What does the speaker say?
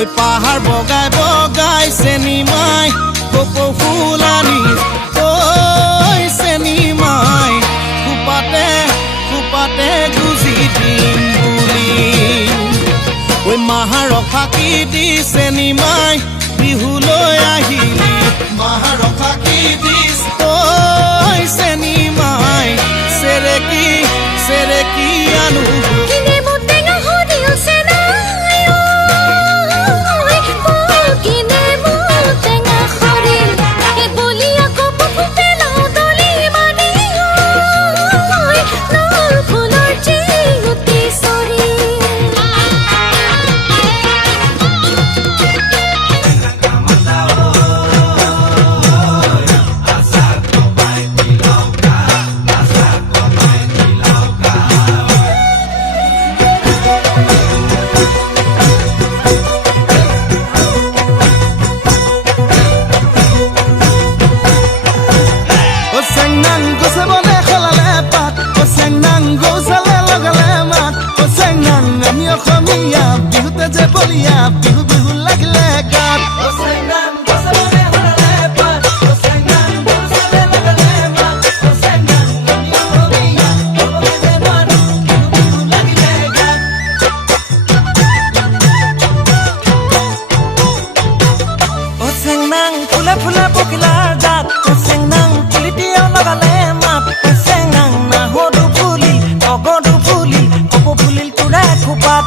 ওই পাহাড় বগাই বগাই চেনি মাই কপৌ ফুল আনি ওই চেনি মাই কুপাতে কুপাতে গুজি দিম বুলি ওই মাহাৰক ফাঁকি দি চেনি মাই বিহুলৈ আহিলি মাহাৰক ফাঁকি দি ওই চেনি মাই চেৰেকি আনো বিহু বিহু লাগিলে গাত ফুলে ফুলে পখিলাৰ জাত চেংনাং পুলিটিও লগালে মাত চেংনাং নাহদু ফুলিল অগদু ফুলিল কপৌ ফুলিল তোৰে খোপাত